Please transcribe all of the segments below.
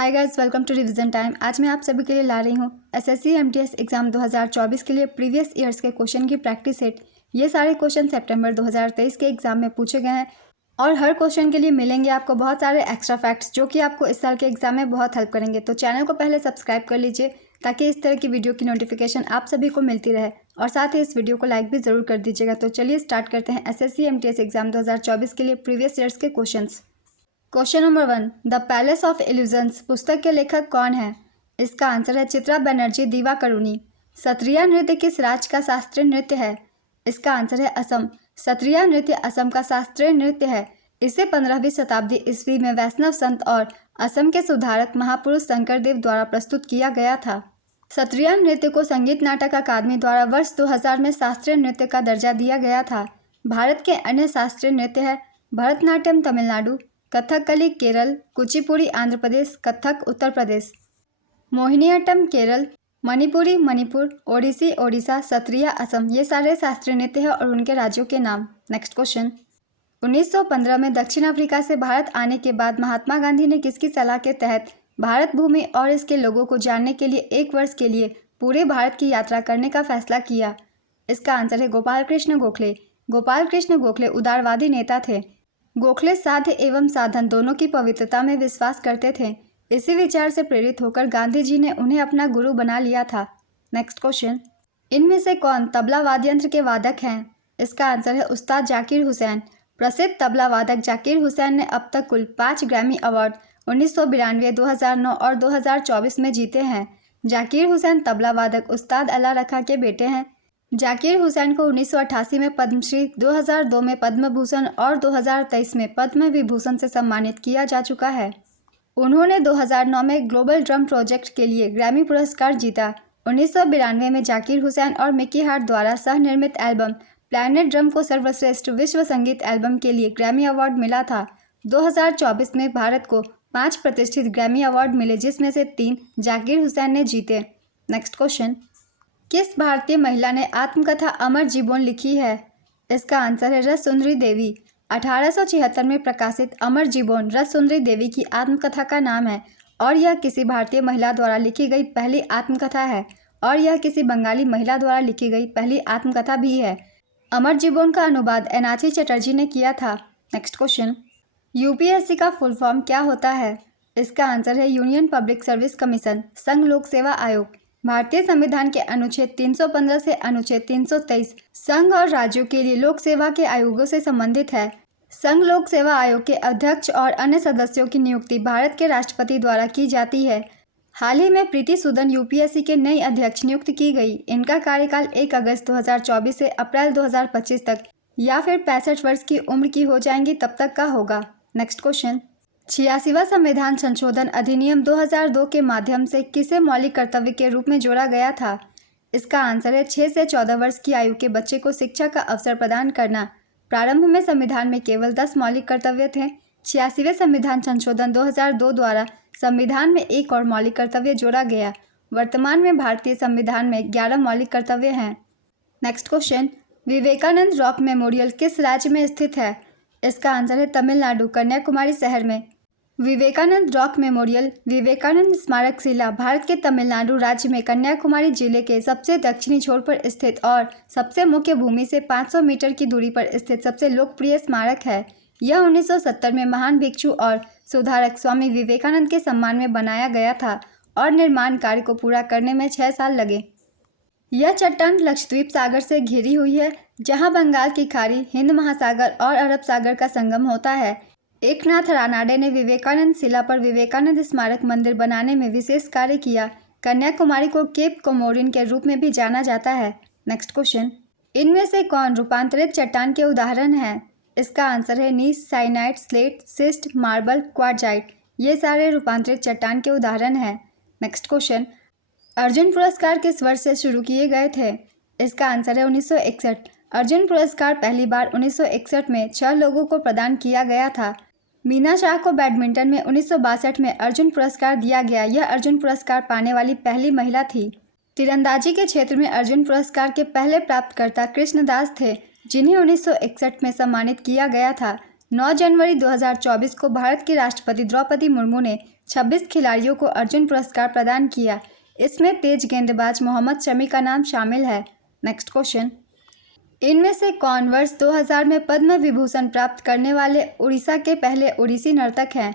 Hi guys, welcome to revision time. आज मैं आप सभी के लिए ला रही हूँ एसएससी एमटीएस एग्जाम 2024 के लिए प्रीवियस ईयर्स के क्वेश्चन की प्रैक्टिस सेट। ये सारे क्वेश्चन सितंबर 2023 के एग्जाम में पूछे गए हैं और हर क्वेश्चन के लिए मिलेंगे आपको बहुत सारे एक्स्ट्रा फैक्ट्स जो कि आपको इस साल के एग्जाम में बहुत हेल्प करेंगे। तो चैनल को पहले सब्सक्राइब कर लीजिए ताकि इस तरह की वीडियो की नोटिफिकेशन आप सभी को मिलती रहे और साथ ही इस वीडियो को लाइक भी ज़रूर कर दीजिएगा। तो चलिए स्टार्ट करते हैं एसएससी एमटीएस एग्जाम 2024 के लिए प्रीवियस ईयर्स के question. Question number 1, the palace of illusions पुस्तक के लेखक कौन है? इसका आंसर है चित्रा बनर्जी दिवाकरुणी। सत्रिया नृत्य किस राज्य का शास्त्रीय नृत्य है? इसका आंसर है असम। सत्रिया नृत्य असम का शास्त्रीय नृत्य है। इसे 15वीं शताब्दी ईस्वी में वैष्णव संत और असम के सुधारक महापुरुष शंकरदेव द्वारा प्रस्तुत किया गया था। सत्रिया नृत्य को संगीत नाटक अकादमी द्वारा वर्ष 2000 में शास्त्रीय नृत्य का दर्जा दिया गया था। भारत के अन्य शास्त्रीय नृत्य है भरतनाट्यम तमिलनाडु, कथकली केरल, कुचिपुड़ी आंध्र प्रदेश, कथक उत्तर प्रदेश, मोहिनीअट्टम केरल, मणिपुरी मणिपुर, ओडिसी ओडिशा, सत्रिया असम। ये सारे शास्त्रीय नृत्य हैं और उनके राज्यों के नाम। नेक्स्ट क्वेश्चन, 1915 में दक्षिण अफ्रीका से भारत आने के बाद महात्मा गांधी ने किसकी सलाह के तहत भारत भूमि और इसके लोगों को जानने के लिए 1 वर्ष के लिए पूरे भारत की यात्रा करने का फैसला किया? इसका आंसर है गोपाल कृष्ण गोखले। गोपाल कृष्ण गोखले उदारवादी नेता थे। गोखले साध्य एवं साधन दोनों की पवित्रता में विश्वास करते थे। इसी विचार से प्रेरित होकर गांधी जी ने उन्हें अपना गुरु बना लिया था। नेक्स्ट क्वेश्चन, इनमें से कौन तबला वाद्ययंत्र के वादक हैं? इसका आंसर है उस्ताद जाकिर हुसैन। प्रसिद्ध तबला वादक जाकिर हुसैन ने अब तक कुल 5 ग्रैमी अवार्ड 1992, 2009 और 2024 में जीते हैं। जाकिर हुसैन तबला वादक उस्ताद अल्लाह रखा के बेटे हैं। जाकिर हुसैन को 1988 में पद्मश्री, 2002 में पद्म भूषण और 2023 में पद्म विभूषण से सम्मानित किया जा चुका है। उन्होंने 2009 में ग्लोबल ड्रम प्रोजेक्ट के लिए ग्रैमी पुरस्कार जीता। 1992 में जाकिर हुसैन और मिकी हार्ट द्वारा सह निर्मित एल्बम प्लैनेट ड्रम को सर्वश्रेष्ठ विश्व संगीत एल्बम के लिए ग्रैमी अवार्ड मिला था। 2024 में भारत को 5 प्रतिष्ठित ग्रैमी अवार्ड मिले, जिसमें से 3 जाकिर हुसैन ने जीते। नेक्स्ट क्वेश्चन, किस भारतीय महिला ने आत्मकथा अमर जीवन लिखी है? इसका आंसर है रससुंदरी देवी। 1876 में प्रकाशित अमर जीवन रससुंदरी देवी की आत्मकथा का नाम है और यह किसी भारतीय महिला द्वारा लिखी गई पहली आत्मकथा है और यह किसी बंगाली महिला द्वारा लिखी गई पहली आत्मकथा भी है। अमर जीवन का अनुवाद एनाची चटर्जी ने किया था। नेक्स्ट क्वेश्चन, यूपीएससी का फुल फॉर्म क्या होता है? इसका आंसर है यूनियन पब्लिक सर्विस कमीशन, संघ लोक सेवा आयोग। भारतीय संविधान के अनुच्छेद 315 से अनुच्छेद 323 संघ और राज्यों के लिए लोक सेवा के आयोगों से संबंधित है। संघ लोक सेवा आयोग के अध्यक्ष और अन्य सदस्यों की नियुक्ति भारत के राष्ट्रपति द्वारा की जाती है। हाल ही में प्रीति सूदन यूपीएससी के नई अध्यक्ष नियुक्त की गई। इनका कार्यकाल 1 अगस्त 2024 से अप्रैल 2025 तक या फिर 65 वर्ष की उम्र की हो जाएंगी तब तक का होगा। नेक्स्ट क्वेश्चन, 86वां संविधान संशोधन अधिनियम 2002 के माध्यम से किसे मौलिक कर्तव्य के रूप में जोड़ा गया था? इसका आंसर है 6 से 14 वर्ष की आयु के बच्चे को शिक्षा का अवसर प्रदान करना। प्रारंभ में संविधान में केवल 10 मौलिक कर्तव्य थे। 86वें संविधान संशोधन 2002 द्वारा संविधान में एक और मौलिक कर्तव्य जोड़ा गया। वर्तमान में भारतीय संविधान में 11 मौलिक कर्तव्य हैं। Next question, Vivekananda rock memorial किस राज्य में स्थित है? इसका आंसर है तमिलनाडु, कन्याकुमारी शहर में। विवेकानंद रॉक मेमोरियल विवेकानंद स्मारक शिला भारत के तमिलनाडु राज्य में कन्याकुमारी जिले के सबसे दक्षिणी छोर पर स्थित और सबसे मुख्य भूमि से 500 मीटर की दूरी पर स्थित सबसे लोकप्रिय स्मारक है। यह 1970 में महान भिक्षु और सुधारक स्वामी विवेकानंद के सम्मान में बनाया गया था और निर्माण कार्य को पूरा करने में 6 साल लगे। यह चट्टान लक्षद्वीप सागर से घिरी हुई है, जहाँ बंगाल की खाड़ी, हिंद महासागर और अरब सागर का संगम होता है। एकनाथ रानाडे ने विवेकानंद शिला पर विवेकानंद स्मारक मंदिर बनाने में विशेष कार्य किया। कन्याकुमारी को केप कोमोरिन के रूप में भी जाना जाता है। नेक्स्ट क्वेश्चन, इनमें से कौन रूपांतरित चट्टान के उदाहरण हैं? इसका आंसर है नीस, साइनाइट, स्लेट, सिस्ट, मार्बल, क्वार्टजाइट। ये सारे रूपांतरित चट्टान के उदाहरण हैं। नेक्स्ट क्वेश्चन, अर्जुन पुरस्कार किस वर्ष से शुरू किए गए थे? इसका आंसर है 1961। अर्जुन पुरस्कार पहली बार 1961 में 6 लोगों को प्रदान किया गया था। मीना शाह को बैडमिंटन में 1962 में अर्जुन पुरस्कार दिया गया। यह अर्जुन पुरस्कार पाने वाली पहली महिला थी। तीरंदाजी के क्षेत्र में अर्जुन पुरस्कार के पहले प्राप्तकर्ता कृष्णदास थे, जिन्हें 1961 में सम्मानित किया गया था। 9 जनवरी 2024 को भारत की राष्ट्रपति द्रौपदी मुर्मू ने 26 खिलाड़ियों को अर्जुन पुरस्कार प्रदान किया। इसमें तेज गेंदबाज मोहम्मद शमी का नाम शामिल है। नेक्स्ट क्वेश्चन, इनमें से कौन वर्ष 2000 में पद्म विभूषण प्राप्त करने वाले उड़ीसा के पहले ओडिसी नर्तक हैं?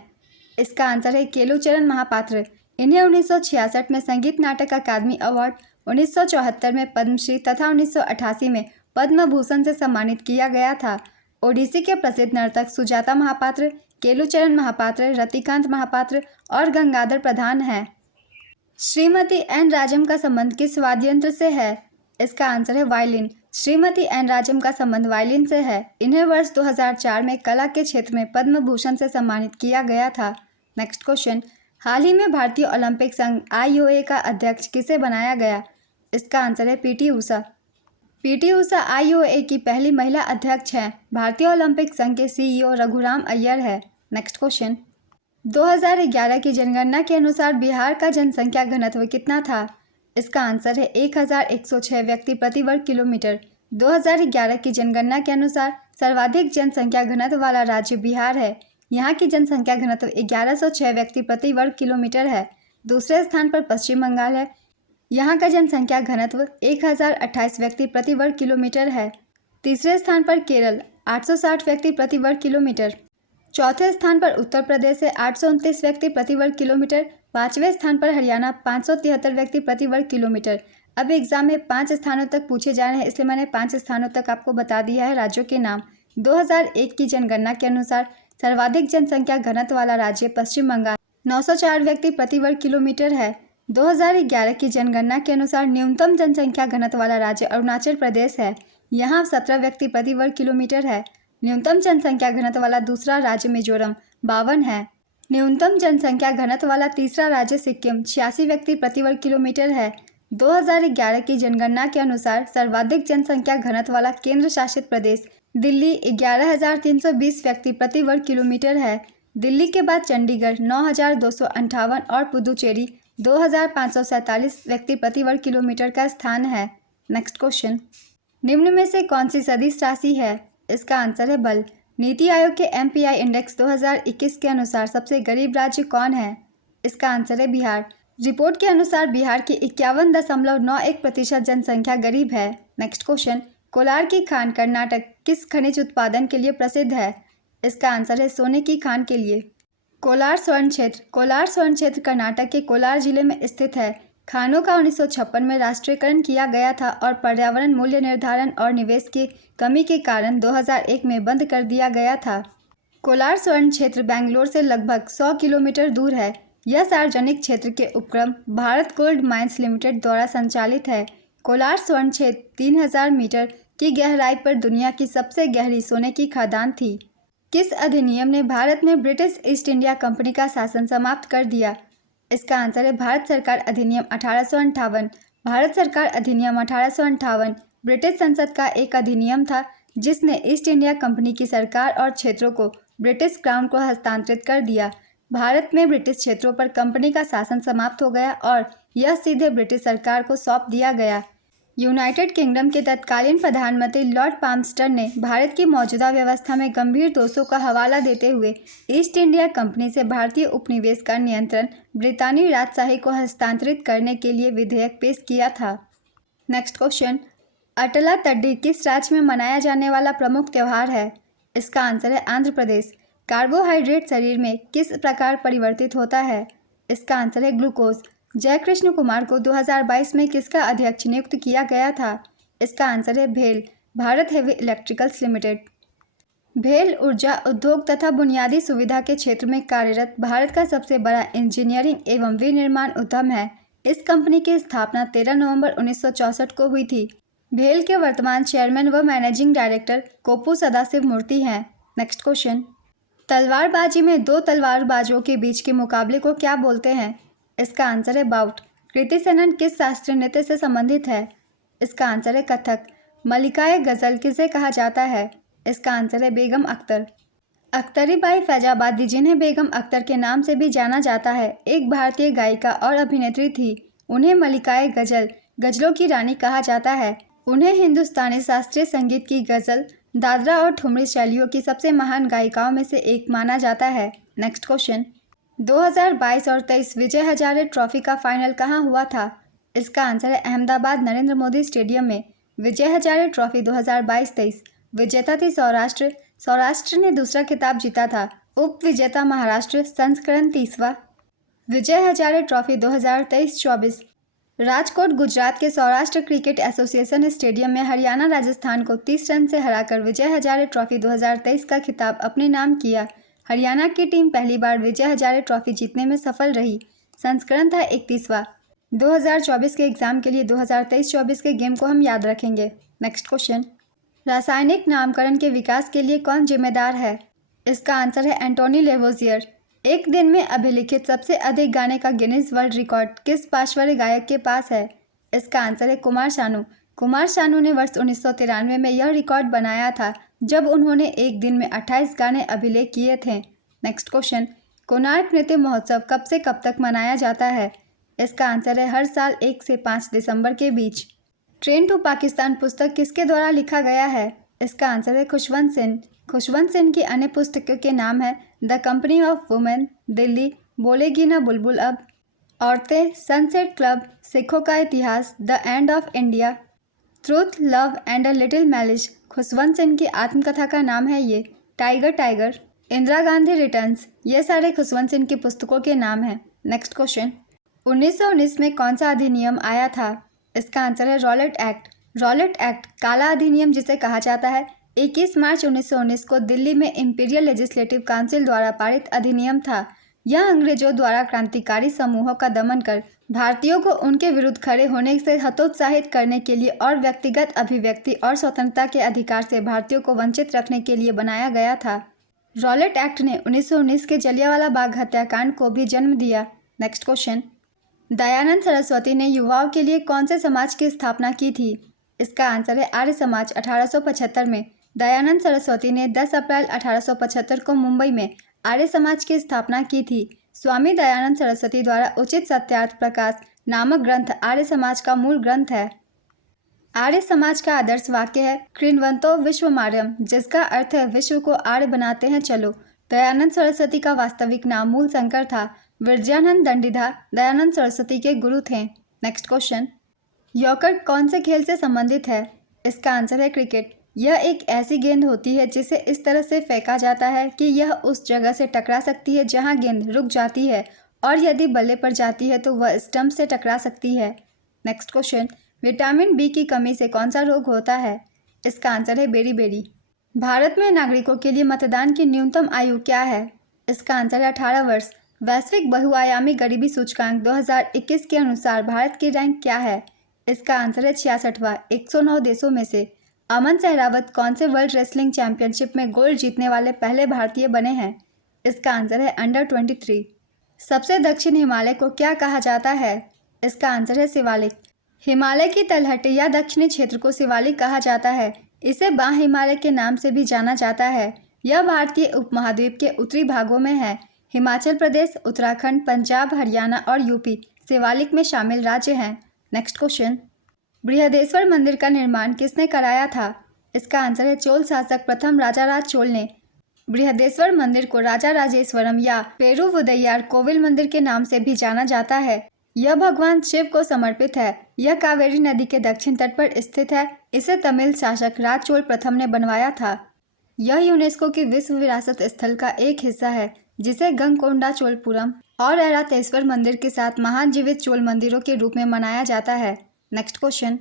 इसका आंसर है केलुचरण महापात्र। इन्हें 1966 में संगीत नाटक अकादमी अवार्ड, 1974 में पद्मश्री तथा 1988 में पद्म भूषण से सम्मानित किया गया था। ओडिसी के प्रसिद्ध नर्तक सुजाता महापात्र, केलुचरण महापात्र, रतिकांत महापात्र और गंगाधर प्रधान हैं। श्रीमती एन राजम का संबंध किस वाद्य यंत्र से है? इसका आंसर है वायलिन। श्रीमती एन राजम का संबंध वायलिन से है। इन्हें वर्ष 2004 में कला के क्षेत्र में पद्म भूषण से सम्मानित किया गया था। नेक्स्ट क्वेश्चन, हाल ही में भारतीय ओलंपिक संघ IOA का अध्यक्ष किसे बनाया गया? इसका आंसर है PT Usha. PT Usha IOA की पहली महिला अध्यक्ष हैं। भारतीय ओलंपिक संघ के CEO रघुराम अय्यर है। नेक्स्ट क्वेश्चन, 2011 की जनगणना के अनुसार बिहार का जनसंख्या घनत्व कितना था? इसका आंसर है 1106 व्यक्ति प्रति वर्ग किलोमीटर। 2011 की जनगणना के अनुसार सर्वाधिक जनसंख्या घनत्व वाला राज्य बिहार है। यहाँ की जनसंख्या घनत्व 1106 व्यक्ति प्रति वर्ग किलोमीटर है। दूसरे स्थान पर पश्चिम बंगाल है। यहाँ का जनसंख्या घनत्व 1028 व्यक्ति प्रति वर्ग किलोमीटर है। तीसरे स्थान पर केरल 860 व्यक्ति प्रति वर्ग किलोमीटर। चौथे स्थान पर उत्तर प्रदेश है 829 व्यक्ति प्रति वर्ग किलोमीटर। पाँचवें स्थान पर हरियाणा 573 व्यक्ति प्रति वर्ग किलोमीटर। अब एग्जाम में 5 स्थानों तक पूछे जा रहे हैं, इसलिए मैंने 5 स्थानों तक आपको बता दिया है राज्यों के नाम। 2001 की जनगणना के अनुसार सर्वाधिक जनसंख्या घनत्व वाला राज्य पश्चिम बंगाल 904 व्यक्ति प्रति वर्ग किलोमीटर है। 2011 की जनगणना के अनुसार न्यूनतम जनसंख्या घनत्व वाला राज्य अरुणाचल प्रदेश है। यहाँ 17 व्यक्ति प्रति वर्ग किलोमीटर है। न्यूनतम जनसंख्या घनत्व वाला दूसरा राज्य मिजोरम 52 है। न्यूनतम जनसंख्या घनत्व वाला तीसरा राज्य सिक्किम 86 व्यक्ति प्रति वर्ग किलोमीटर है। 2011 की जनगणना के अनुसार सर्वाधिक जनसंख्या घनत्व वाला केंद्र शासित प्रदेश दिल्ली 11,320 व्यक्ति प्रति वर्ग किलोमीटर है। दिल्ली के बाद चंडीगढ़ 9,258 और पुदुचेरी 2,547 व्यक्ति प्रति वर्ग किलोमीटर का स्थान है। नेक्स्ट क्वेश्चन, निम्न में से कौन सी सदिश राशि है? इसका आंसर है बल। नीति आयोग के MPI इंडेक्स 2021 के अनुसार सबसे गरीब राज्य कौन है? इसका आंसर है बिहार। रिपोर्ट के अनुसार बिहार की 51.91% जनसंख्या गरीब है। नेक्स्ट क्वेश्चन, कोलार की खान कर्नाटक किस खनिज उत्पादन के लिए प्रसिद्ध है? इसका आंसर है सोने की खान के लिए। कोलार स्वर्ण क्षेत्र कर्नाटक के कोलार जिले में स्थित है। खानों का 1956 में राष्ट्रीयकरण किया गया था और पर्यावरण मूल्य निर्धारण और निवेश की कमी के कारण 2001 में बंद कर दिया गया था। कोलार स्वर्ण क्षेत्र बेंगलोर से लगभग 100 किलोमीटर दूर है। यह सार्वजनिक क्षेत्र के उपक्रम भारत गोल्ड माइंस लिमिटेड द्वारा संचालित है। कोलार स्वर्ण क्षेत्र 3000 मीटर की गहराई पर दुनिया की सबसे गहरी सोने की खदान थी। किस अधिनियम ने भारत में ब्रिटिश ईस्ट इंडिया कंपनी का शासन समाप्त कर दिया? इसका आंसर है भारत सरकार अधिनियम 1858। भारत सरकार अधिनियम 1858 ब्रिटिश संसद का एक अधिनियम था जिसने ईस्ट इंडिया कंपनी की सरकार और क्षेत्रों को ब्रिटिश क्राउन को हस्तांतरित कर दिया। भारत में ब्रिटिश क्षेत्रों पर कंपनी का शासन समाप्त हो गया और यह सीधे ब्रिटिश सरकार को सौंप दिया गया। यूनाइटेड किंगडम के तत्कालीन प्रधानमंत्री लॉर्ड पाल्मस्टर ने भारत की मौजूदा व्यवस्था में गंभीर दोषों का हवाला देते हुए ईस्ट इंडिया कंपनी से भारतीय उपनिवेश का नियंत्रण ब्रितानी राजशाही को हस्तांतरित करने के लिए विधेयक पेश किया था। नेक्स्ट क्वेश्चन, अटला तड्डी किस राज्य में मनाया जाने वाला प्रमुख त्यौहार है? इसका आंसर है आंध्र प्रदेश। कार्बोहाइड्रेट शरीर में किस प्रकार परिवर्तित होता है? इसका आंसर है ग्लूकोज। जयकृष्ण कुमार को 2022 में किसका अध्यक्ष नियुक्त किया गया था? इसका आंसर है भेल, भारत हेवी इलेक्ट्रिकल्स लिमिटेड। भेल ऊर्जा उद्योग तथा बुनियादी सुविधा के क्षेत्र में कार्यरत भारत का सबसे बड़ा इंजीनियरिंग एवं विनिर्माण उद्यम है। इस कंपनी की स्थापना 13 नवंबर 1964 को हुई थी। भेल के वर्तमान चेयरमैन व मैनेजिंग डायरेक्टर कोप्पू सदाशिव मूर्ति हैं। नेक्स्ट क्वेश्चन, तलवारबाजी में दो तलवारबाजों के बीच के मुकाबले को क्या बोलते हैं? इसका आंसर है बाउट। कृति सेनन किस शास्त्रीय नृत्य से संबंधित है? इसका आंसर है कथक। मलिकाए गज़ल किसे कहा जाता है? इसका आंसर है बेगम अख्तर। अख्तरी बाई फैजाबादी, जिन्हें बेगम अख्तर के नाम से भी जाना जाता है, एक भारतीय गायिका और अभिनेत्री थी। उन्हें मलिकाए गज़ल, गज़लों की रानी कहा जाता है। उन्हें हिंदुस्तानी शास्त्रीय संगीत की गज़ल, दादरा और ठुमरी शैलियों की सबसे महान गायिकाओं में से एक माना जाता है। नेक्स्ट क्वेश्चन, 2022 और 23 विजय हजारे ट्रॉफी का फाइनल कहां हुआ था? इसका आंसर है अहमदाबाद नरेंद्र मोदी स्टेडियम में। विजय हजारे ट्रॉफी 2022-23 विजेता थी सौराष्ट्र। सौराष्ट्र ने दूसरा खिताब जीता था। उप विजेता महाराष्ट्र, संस्करण 30वां। विजय हजारे ट्रॉफी 2023-24 राजकोट गुजरात के सौराष्ट्र क्रिकेट एसोसिएशन स्टेडियम में हरियाणा राजस्थान को 30 रन से हराकर विजय हजारे ट्रॉफी 2023 का खिताब अपने नाम किया। हरियाणा की टीम पहली बार विजय हजारे ट्रॉफी जीतने में सफल रही। संस्करण था 31वां। 2024 के एग्जाम के लिए 2023-24 के गेम को हम याद रखेंगे। नेक्स्ट क्वेश्चन, रासायनिक नामकरण के विकास के लिए कौन जिम्मेदार है? इसका आंसर है एंटोनी लेवोजियर। एक दिन में अभिलिखित सबसे अधिक गाने का गिनीज वर्ल्ड रिकॉर्ड किस पार्श्व गायक के पास है? इसका आंसर है कुमार शानू। कुमार शानू ने वर्ष 1993 में यह रिकॉर्ड बनाया था जब उन्होंने एक दिन में 28 गाने अभिलेख किए थे। नेक्स्ट क्वेश्चन, कोणार्क नृत्य महोत्सव कब से कब तक मनाया जाता है? इसका आंसर है हर साल 1 से 5 दिसंबर के बीच। ट्रेन टू पाकिस्तान पुस्तक किसके द्वारा लिखा गया है? इसका आंसर है खुशवंत सेन। खुशवंत सेन की अन्य पुस्तकों के नाम है the company of women, Delhi, बोलेगी ना बुलबुल अब, औरतें, सनसेट क्लब, सिखों का इतिहास, the end of India, truth, love and a little malice. Khushwant Sen की आत्मकथा का नाम है ये tiger tiger. Indira Gandhi returns, ये सारे खुशवंत सेन की पुस्तकों के नाम हैं। नेक्स्ट क्वेश्चन, 1919 में कौन सा अधिनियम आया था? इसका आंसर है रॉलेट एक्ट। रॉलेट एक्ट काला अधिनियम जिसे कहा जाता है 21 मार्च 1919 को दिल्ली में इंपीरियल लेजिस्लेटिव काउंसिल द्वारा पारित अधिनियम था। यह अंग्रेजों द्वारा क्रांतिकारी समूहों का दमन कर भारतीयों को उनके विरुद्ध खड़े होने से हतोत्साहित करने के लिए और व्यक्तिगत अभिव्यक्ति और स्वतंत्रता के अधिकार से भारतीयों को वंचित रखने के लिए बनाया गया था। रॉलेट एक्ट ने 1919 के जलियांवाला बाग हत्याकांड को भी जन्म दिया। नेक्स्ट क्वेश्चन, दयानंद सरस्वती ने युवाओं के लिए कौन से समाज की स्थापना की थी? इसका आंसर है आर्य समाज। 1875 में दयानंद सरस्वती ने 10 अप्रैल 1875 को मुंबई में आर्य समाज की स्थापना की थी। स्वामी दयानंद सरस्वती द्वारा उचित सत्यार्थ प्रकाश नामक ग्रंथ आर्य समाज का मूल ग्रंथ है। आर्य समाज का आदर्श वाक्य है कृण्वन्तो विश्वमार्यम, जिसका अर्थ है विश्व को आर्य बनाते हैं चलो। दयानंद सरस्वती का वास्तविक नाम मूल शंकर था। विरजानंद दंडीधा दयानंद सरस्वती के गुरु थे। नेक्स्ट क्वेश्चन, यॉर्कर कौन से खेल से संबंधित है? इसका आंसर है क्रिकेट। यह एक ऐसी गेंद होती है जिसे इस तरह से फेंका जाता है कि यह उस जगह से टकरा सकती है जहां गेंद रुक जाती है और यदि बल्ले पर जाती है तो वह स्टंप से टकरा सकती है। नेक्स्ट क्वेश्चन, विटामिन बी की कमी से कौन सा रोग होता है? इसका आंसर है बेरी। भारत में नागरिकों के लिए मतदान की न्यूनतम आयु क्या है? इसका आंसर है 18 वर्ष। वैश्विक बहुआयामी गरीबी सूचकांक 2021 के अनुसार भारत की रैंक क्या है? इसका आंसर है 66वां 109 देशों में से। अमन सहरावत कौन से वर्ल्ड रेसलिंग चैंपियनशिप में गोल्ड जीतने वाले पहले भारतीय बने हैं? इसका आंसर है अंडर 23। सबसे दक्षिण हिमालय को क्या कहा जाता है? इसका आंसर है शिवालिक। हिमालय की तलहटी या दक्षिणी क्षेत्र को शिवालिक कहा जाता है। इसे बाह्य हिमालय के नाम से भी जाना जाता है। यह भारतीय उपमहाद्वीप के उत्तरी भागों में है। हिमाचल प्रदेश, उत्तराखंड, पंजाब, हरियाणा और यूपी शिवालिक में शामिल राज्य हैं। नेक्स्ट क्वेश्चन, बृहदेश्वर मंदिर का निर्माण किसने कराया था? इसका आंसर है चोल शासक प्रथम राजाराज चोल ने। बृहदेश्वर मंदिर को राजा राजेश्वरम या पेरुवुदैयार कोविल मंदिर के नाम से भी जाना जाता है। यह भगवान शिव को समर्पित है। यह कावेरी नदी के दक्षिण तट पर स्थित है। इसे तमिल शासक राज चोल प्रथम ने बनवाया था। यह यूनेस्को की विश्व विरासत स्थल का एक हिस्सा है जिसे गंगकोंडा चोलपुरम और ऐरातेश्वर मंदिर के साथ महान जीवित चोल मंदिरों के रूप में मनाया जाता है। नेक्स्ट क्वेश्चन,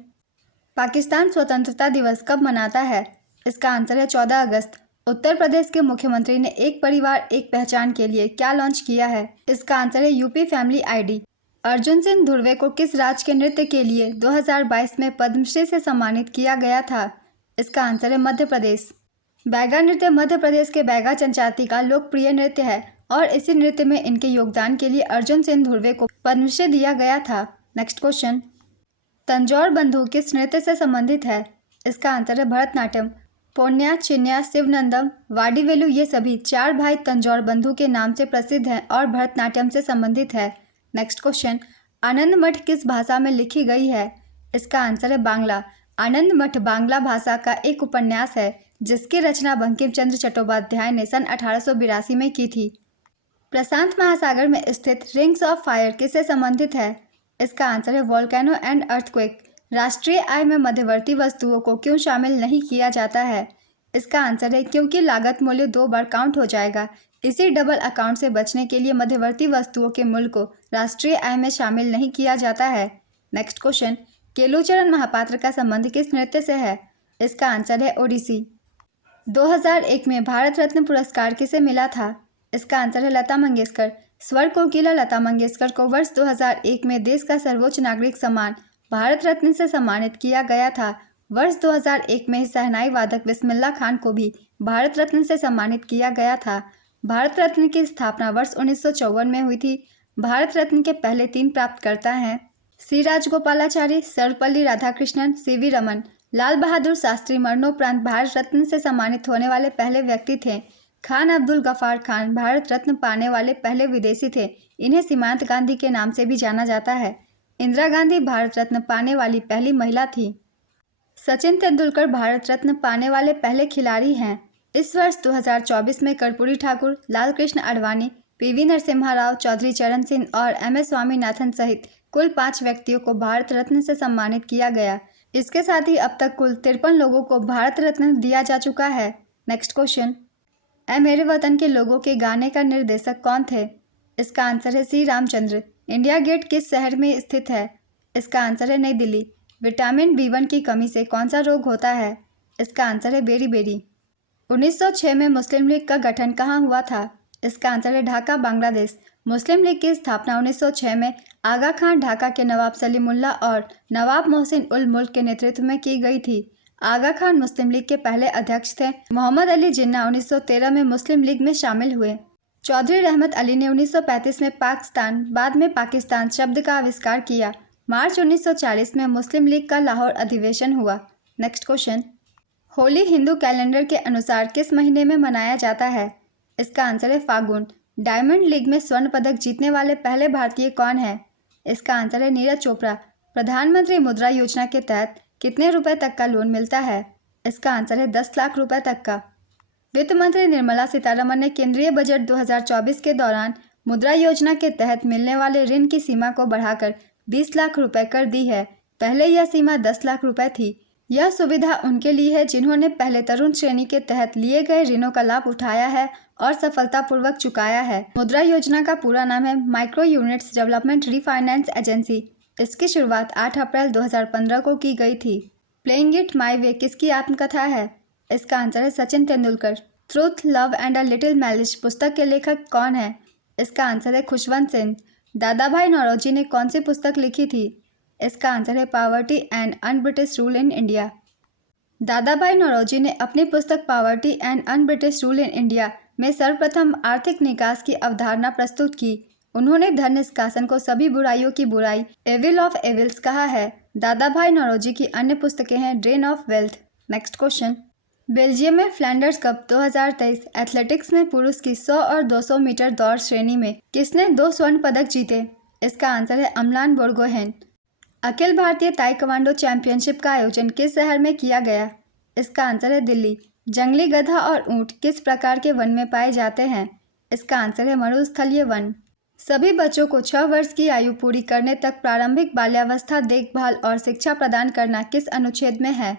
पाकिस्तान स्वतंत्रता दिवस कब मनाता है? इसका आंसर है 14 अगस्त। उत्तर प्रदेश के मुख्यमंत्री ने एक परिवार एक पहचान के लिए क्या लॉन्च किया है? इसका आंसर है UP family ID. Arjun Singh Dhurve को किस राज्य के नृत्य के लिए 2022 में पद्मश्री से सम्मानित किया गया था? इसका आंसर है मध्य प्रदेश। बैगा नृत्य मध्य प्रदेश के बैगा जनजाति का लोकप्रिय नृत्य है और इसी नृत्य में इनके योगदान के लिए अर्जुन सिंह धुर्वे को पद्मश्री दिया गया था। नेक्स्ट क्वेश्चन, तंजौर बंधु किस नृत्य से संबंधित है? इसका आंसर है भरतनाट्यम। पोन्या, चिन्या, शिवनंदम, वाडीवेलु ये सभी 4 भाई तंजौर बंधु के नाम से प्रसिद्ध हैं और भरतनाट्यम से संबंधित है। नेक्स्ट क्वेश्चन, आनंद मठ किस भाषा में लिखी गई है? इसका आंसर है बांग्ला। आनंद मठ बांग्ला भाषा का एक उपन्यास है जिसकी रचना बंकिम चंद्र चट्टोपाध्याय ने सन 1882 में की थी। प्रशांत महासागर में स्थित रिंग्स ऑफ फायर किससे संबंधित है? इसका आंसर है वोल्केनो एंड अर्थक्वेक। राष्ट्रीय आय में मध्यवर्ती वस्तुओं को क्यों शामिल नहीं किया जाता है? इसका आंसर है क्योंकि लागत मूल्य 2 बार काउंट हो जाएगा। इसी डबल अकाउंट से बचने के लिए मध्यवर्ती वस्तुओं के मूल्य को राष्ट्रीय आय में शामिल नहीं किया जाता है। नेक्स्ट क्वेश्चन, केलुचरण महापात्र का संबंध किस नृत्य से है? इसका आंसर है ओडिसी। 2001 में भारत रत्न पुरस्कार किसे मिला था? इसका आंसर है लता मंगेशकर। स्वर कोकिला लता मंगेशकर को वर्ष 2001 में देश का सर्वोच्च नागरिक सम्मान भारत रत्न से सम्मानित किया गया था। वर्ष 2001 में शहनाई वादक बिस्मिल्लाह खान को भी भारत रत्न से सम्मानित किया गया था। भारत रत्न की स्थापना वर्ष 1954 में हुई थी। भारत रत्न के पहले 3 प्राप्तकर्ता हैं सी राजगोपालाचारी, सर्वपल्ली राधाकृष्णन, सीवी रमन। लाल बहादुर शास्त्री मरणोपरांत भारत रत्न से सम्मानित होने वाले पहले व्यक्ति थे। खान अब्दुल गफार खान भारत रत्न पाने वाले पहले विदेशी थे। इन्हें सीमांत गांधी के नाम से भी जाना जाता है। इंदिरा गांधी भारत रत्न पाने वाली पहली महिला थी। सचिन तेंदुलकर भारत रत्न पाने वाले पहले खिलाड़ी हैं। इस वर्ष 2024 में कर्पूरी ठाकुर, लाल कृष्ण आडवाणी, पीवी नरसिम्हा राव, चौधरी चरण सिंह और MS स्वामीनाथन सहित कुल 5 व्यक्तियों को भारत रत्न से सम्मानित किया गया। इसके साथ ही अब तक कुल 53 लोगों को भारत रत्न दिया जा चुका है। नेक्स्ट क्वेश्चन, ऐ मेरे वतन के लोगों के गाने का निर्देशक कौन थे? इसका आंसर है सी रामचंद्र। इंडिया गेट किस शहर में स्थित है? इसका आंसर है नई दिल्ली। विटामिन B1 की कमी से कौन सा रोग होता है? इसका आंसर है बेरी-बेरी। 1906 में मुस्लिम लीग का गठन कहाँ हुआ था? इसका आंसर है ढाका, बांग्लादेश। मुस्लिम लीग की स्थापना 1906 में आगा खान ढाका के नवाब सलीमुल्लाह और नवाब मोहसिन उल मुल्क के नेतृत्व में की गई थी। आगा खान मुस्लिम लीग के पहले अध्यक्ष थे। मोहम्मद अली जिन्ना 1913 में मुस्लिम लीग में शामिल हुए। चौधरी रहमत अली ने 1935 में पाकिस्तान, बाद में पाकिस्तान शब्द का आविष्कार किया। मार्च 1940 में मुस्लिम लीग का लाहौर अधिवेशन हुआ। Next question, Holi Hindu calendar के अनुसार किस महीने में मनाया जाता है? इसका आंसर है फागुन। डायमंड लीग में स्वर्ण पदक जीतने वाले पहले भारतीय कौन है? इसका आंसर है नीरज चोपड़ा। प्रधानमंत्री मुद्रा योजना के तहत कितने रुपए तक का लोन मिलता है? इसका आंसर है 10 लाख रुपए तक का। वित्त मंत्री निर्मला सीतारमण ने केंद्रीय बजट 2024 के दौरान मुद्रा योजना के तहत मिलने वाले ऋण की सीमा को बढ़ाकर 20 लाख रुपए कर दी है। पहले यह सीमा 10 लाख रुपए थी। यह सुविधा उनके लिए है जिन्होंने पहले तरुण श्रेणी के तहत लिए गए ऋणों का लाभ उठाया है और सफलतापूर्वक चुकाया है। मुद्रा योजना का पूरा नाम है micro units development refinance agency. इसकी शुरुआत 8 अप्रैल 2015 को की गई थी। प्लेइंग इट माई वे किसकी आत्मकथा है? इसका आंसर है Sachin Tendulkar. Truth, love and a little malice पुस्तक के लेखक कौन है? इसका आंसर है खुशवंत सिंह। दादा भाई नौरोजी ने कौन सी पुस्तक लिखी थी? इसका आंसर है poverty and un British rule in India. दादा भाई नौरोजी ने अपनी पुस्तक poverty and un British rule in India में सर्वप्रथम आर्थिक निकास की अवधारणा प्रस्तुत की। उन्होंने धन निष्कासन को सभी बुराइयों की बुराई, एविल ऑफ एविल्स कहा है। दादा भाई नौरोजी की अन्य पुस्तकें हैं drain of wealth. Next question, Belgium में फ्लैंडर्स कप 2023 एथलेटिक्स में पुरुष की 100 और 200 मीटर दौड़ श्रेणी में किसने 2 स्वर्ण पदक जीते? इसका आंसर है अमलान बोर्गोहेन। अखिल भारतीय ताइक्वांडो चैंपियनशिप का आयोजन किस शहर में किया गया? इसका आंसर है दिल्ली। जंगली गधा और ऊंट किस प्रकार के वन में पाए जाते हैं? इसका आंसर है मरुस्थलीय वन। सभी बच्चों को 6 वर्ष की आयु पूरी करने तक प्रारंभिक बाल्यावस्था देखभाल और शिक्षा प्रदान करना किस अनुच्छेद में है?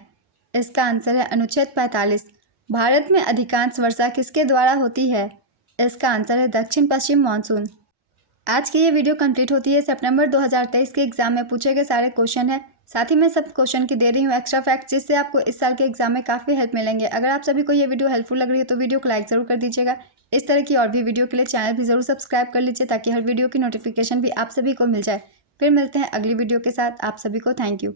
इसका आंसर है अनुच्छेद 45। भारत में अधिकांश वर्षा किसके द्वारा होती है? इसका आंसर है दक्षिण पश्चिम मानसून। आज की ये वीडियो कंप्लीट होती है। सितंबर 2023 के एग्जाम में पूछे गए सारे क्वेश्चन हैं। साथ ही मैं सब क्वेश्चन की दे रही हूँ एक्स्ट्रा फैक्ट्स, जिससे आपको इस साल के एग्जाम में काफ़ी हेल्प मिलेंगे। अगर आप सभी को ये वीडियो हेल्पफुल लग रही है तो वीडियो को लाइक ज़रूर कर दीजिएगा। इस तरह की और भी वीडियो के लिए चैनल भी ज़रूर सब्सक्राइब कर लीजिए ताकि हर वीडियो की नोटिफिकेशन भी आप सभी को मिल जाए। फिर मिलते हैं अगली वीडियो के साथ। आप सभी को थैंक यू।